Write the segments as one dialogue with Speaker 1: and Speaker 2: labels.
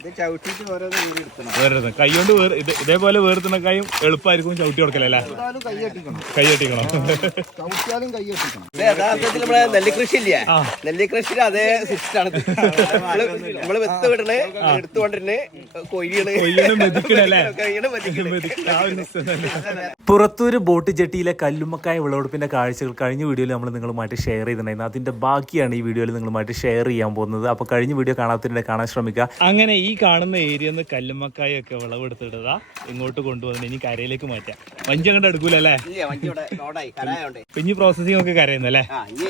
Speaker 1: വേറെ കൈകൊണ്ട് ഇതേപോലെ വേർത്തുന്നക്കായും എളുപ്പമായിരിക്കും ചവിട്ടി കൊടുക്കലല്ലേ? കൈയട്ടിക്കണം.
Speaker 2: യഥാർത്ഥത്തിൽ നമ്മളെ നെല്ലിക്കൃഷി ഇല്ലേ, നെല്ലിക്കൃഷിയിൽ അതേ സിസ്റ്റാണ്. നമ്മള് വെത്ത് വിടണേ, എടുത്തുകൊണ്ടിരുന്ന്
Speaker 3: പുറത്തൂര് ബോട്ട് ജെട്ടിയിലെ കല്ലുമ്മക്കായ വിളവെടുപ്പിന്റെ കാഴ്ചകൾ കഴിഞ്ഞ വീഡിയോയിൽ നമ്മൾ നിങ്ങളുമായിട്ട് ഷെയർ ചെയ്തിട്ടുണ്ടായിരുന്നു. അതിന്റെ ബാക്കിയാണ് ഈ വീഡിയോയിൽ നിങ്ങളുമായിട്ട് ഷെയർ ചെയ്യാൻ പോകുന്നത്. അപ്പോൾ കഴിഞ്ഞ വീഡിയോ കാണാത്തതിന്റെ കാണാൻ ശ്രമിക്കുക.
Speaker 1: അങ്ങനെ ഈ കാണുന്ന ഏരിയന്ന് കല്ലുമ്മക്കായ ഒക്കെ വിളവെടുത്തിടുക ഇങ്ങോട്ട് കൊണ്ടുവന്നിട്ട് ഇനി കരയിലേക്ക് മാറ്റാം. വഞ്ചി അങ്ങോട്ട് എടുക്കൂലല്ലേ? ഇനി പ്രോസസിംഗ് ഒക്കെ കരയുന്നല്ലേ?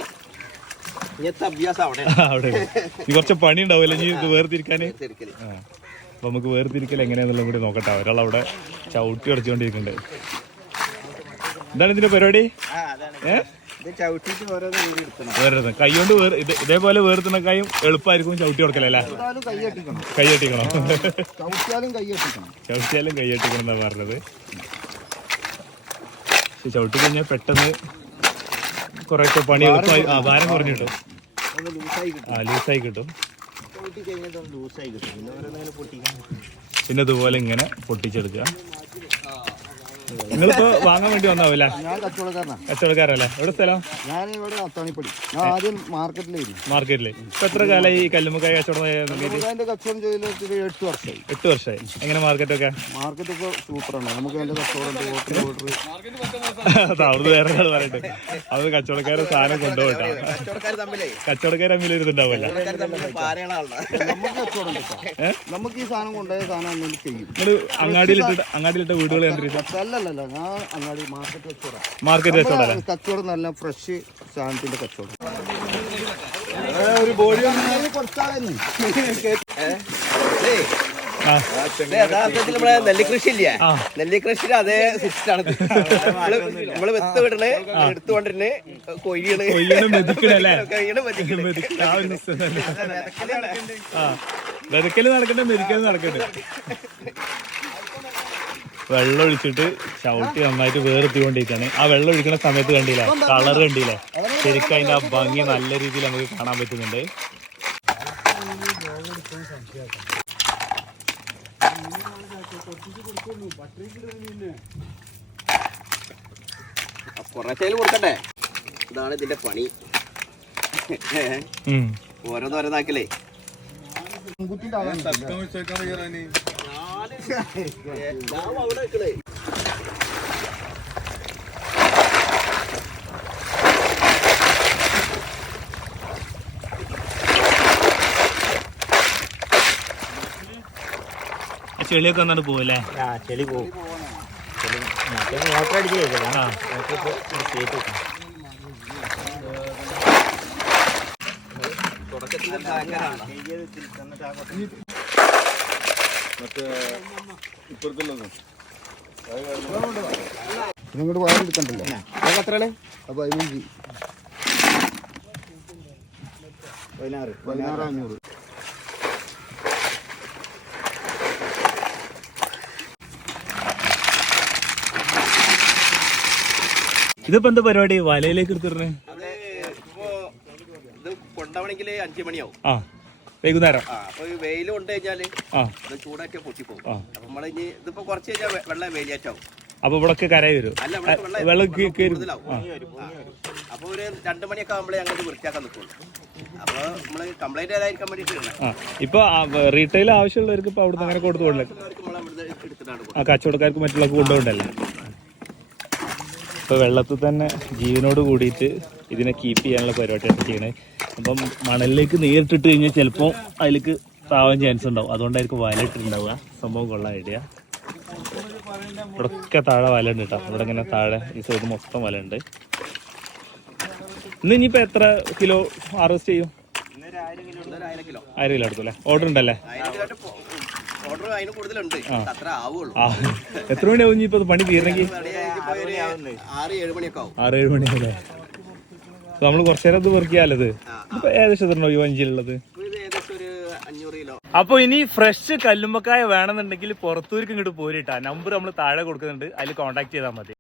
Speaker 1: അവിടെ കുറച്ച് പണി ഉണ്ടാവില്ല ഇനി ഇത് വേർതിരിക്കാന്. അപ്പൊ നമുക്ക് വേർതിരിക്കൽ എങ്ങനെയാണെന്നുള്ള കൂടി നോക്കട്ടെ. ഒരാളവിടെ ചവിട്ടി അടച്ചുകൊണ്ടിരിക്കുന്നുണ്ട്. എന്താണ് ഇതിന്റെ പരിപാടി? വേറെ കൈകൊണ്ട് ഇതേപോലെ വേർത്തുന്നക്കായും എളുപ്പമായിരിക്കും ചവിട്ടി കൊടുക്കലല്ലേ? കൈയട്ടിക്കണം. ചവിട്ടിയാലും കൈയട്ടിക്കണം എന്നാ പറഞ്ഞത്. ചവിട്ടി കഴിഞ്ഞാൽ പെട്ടെന്ന് കുറെയൊക്കെ പണി എളുപ്പമായി ഭാരം കുറഞ്ഞു കിട്ടും. ലൂസായി കിട്ടും. പിന്നെ ഇതുപോലെ ഇങ്ങനെ പൊട്ടിച്ചെടുക്കുക. നിങ്ങളിപ്പോ വാങ്ങാൻ വേണ്ടി വന്നാവൂല്ലേ? കച്ചവടക്കാരല്ലേ? എവിടെ സ്ഥലം? മാർക്കറ്റില്. ഇപ്പൊ എത്ര കാലം ഈ കല്ലുമ്മക്കായ കച്ചവടം? 8 വർഷമായി. എങ്ങനെ മാർക്കറ്റൊക്കെ? അവിടുന്ന് വേറെ ആൾ പറയട്ടെ. അത് കച്ചവടക്കാരെ സാധനം കൊണ്ടുപോകട്ടെ. കച്ചവടക്കാർ തമ്മിൽ ഒരു ഇതുണ്ടാവില്ല.
Speaker 2: നമുക്ക് ഈ സാധനം കൊണ്ടുപോയ സാധനം
Speaker 1: നിങ്ങള് അങ്ങാടിയിലിട്ട വീടുകൾ കണ്ടിരിക്കും? മാർക്കറ്റ്
Speaker 2: കച്ചവടം നല്ല ഫ്രഷ് സാധനത്തിന്റെ കച്ചവടം. യഥാർത്ഥത്തിൽ നമ്മളെ നെല്ലിക്കൃഷി ഇല്ലേ, നെല്ലിക്കൃഷിയിൽ അതേ സിസ്റ്റാണ്. നമ്മള് വെത്ത് വിടണേ, എടുത്തുകൊണ്ടിരുന്ന്
Speaker 1: വെതക്കല് നടക്കട്ടെ, മെതിക്കല് നടക്കട്ടെ. വെള്ളം ഒഴിച്ചിട്ട് ചവിട്ടി നന്നായിട്ട് വേർത്തിക്കൊണ്ടിരിക്കുകയാണ്. ആ വെള്ളം ഒഴിക്കുന്ന സമയത്ത് കണ്ടില്ലേ, കളർ കണ്ടില്ലേ? ശരിക്കും അതിന്റെ ആ ഭംഗി നല്ല രീതിയിൽ നമുക്ക് കാണാൻ പറ്റുന്നുണ്ട്.
Speaker 2: കുറച്ചേല് കൊടുക്കട്ടെ. ഇതാണ് ഇതിന്റെ പണി. ഓരോന്നോരോന്നാക്കലേ
Speaker 1: ചെളിയൊക്കെ വന്നിട്ട് പോവല്ലേ?
Speaker 3: ചെളി പോകും. മോട്ടർ അടിച്ച്
Speaker 2: ഇങ്ങോട്ട് പോയാൽ എടുക്കണ്ടല്ലോ. അതൊക്കെ എത്രയാണ്? 15, 16,500.
Speaker 1: ഇതിപ്പോ എന്താ പരിപാടി? വലയിലേക്ക് എടുത്തിടണേ?
Speaker 2: ഇത് കൊണ്ടവണെങ്കിൽ 5 മണിയാവും.
Speaker 1: വൈകുന്നേരം.
Speaker 2: അപ്പൊ വെയിൽ കൊണ്ട് കഴിഞ്ഞാല് ചൂടാക്കിയ പൊട്ടിപ്പോകും. അപ്പൊ നമ്മള് ഇനി ഇതിപ്പോ കുറച്ച് കഴിഞ്ഞാൽ വെള്ളം വെയിലാറ്റാവും.
Speaker 1: അപ്പൊ ഇവിടെ കരയി വരും, വെള്ളം
Speaker 2: അപ്പൊ ഒരു 2 മണിയൊക്കെ ആകുമ്പോഴേ ഞങ്ങൾക്ക് വൃത്തിയാക്കാൻ നിൽക്കുള്ളൂ. അപ്പൊ നമ്മള് കംപ്ലൈന്റ് ആയിരിക്കാൻ വേണ്ടിട്ട്
Speaker 1: ഇപ്പൊ റീറ്റെയിൽ ആവശ്യമുള്ളവർക്ക് ഇപ്പൊ അവിടുന്ന് അങ്ങനെ കൊടുത്തു കൊണ്ടല്ലേ? കച്ചവടക്കാർക്ക് മറ്റുള്ള കൊണ്ടുപോകണ്ടല്ലേ? ഇപ്പൊ വെള്ളത്തിൽ തന്നെ ജീവനോട് കൂടിയിട്ട് ഇതിനെ കീപ്പ് ചെയ്യാനുള്ള പരിപാടിയാണ് ചെയ്യണേ. അപ്പം മണലിലേക്ക് നേരിട്ടിട്ട് കഴിഞ്ഞാൽ ചിലപ്പോൾ അതിലേക്ക് താവാൻ ചാൻസ് ഉണ്ടാവും. അതുകൊണ്ടായിരിക്കും വലയിട്ടിട്ടുണ്ടാവുക. സംഭവം കൊള്ളാൻ ഐഡിയ. ഇവിടെയൊക്കെ താഴെ വല ഉണ്ട് കേട്ടോ. ഇവിടെ ഇങ്ങനെ താഴെ ഈ സൈഡ് മൊത്തം വല ഉണ്ട്. ഇന്ന് ഇനിയിപ്പോൾ എത്ര കിലോ ഹാർവെസ്റ്റ് ചെയ്യും?
Speaker 2: 1,000 കിലോ
Speaker 1: എടുക്കും അല്ലേ? ഓർഡർ ഉണ്ടല്ലേ? എത്ര മണിയാവും ഇനിയിപ്പോ പണി തീരണമെങ്കിൽ?
Speaker 2: 6-7 മണിയൊക്കെ
Speaker 1: 6-7 മണിയാവല്ലേ? നമ്മൾ കുറച്ചു നേരം ഇത് വർക്ക് ചെയ്യാലത്. ഇപ്പൊ ഏകദേശം എത്ര ഈ വഞ്ചിയിലുള്ളത്? അപ്പൊ ഇനി ഫ്രഷ് കല്ലുമ്മക്കായ വേണമെന്നുണ്ടെങ്കിൽ പുറത്തൂർക്ക് ഇങ്ങോട്ട് പോരിട്ടാ. നമ്പർ നമ്മൾ താഴെ കൊടുക്കുന്നുണ്ട്, അതിൽ കോൺടാക്ട് ചെയ്താൽ മതി.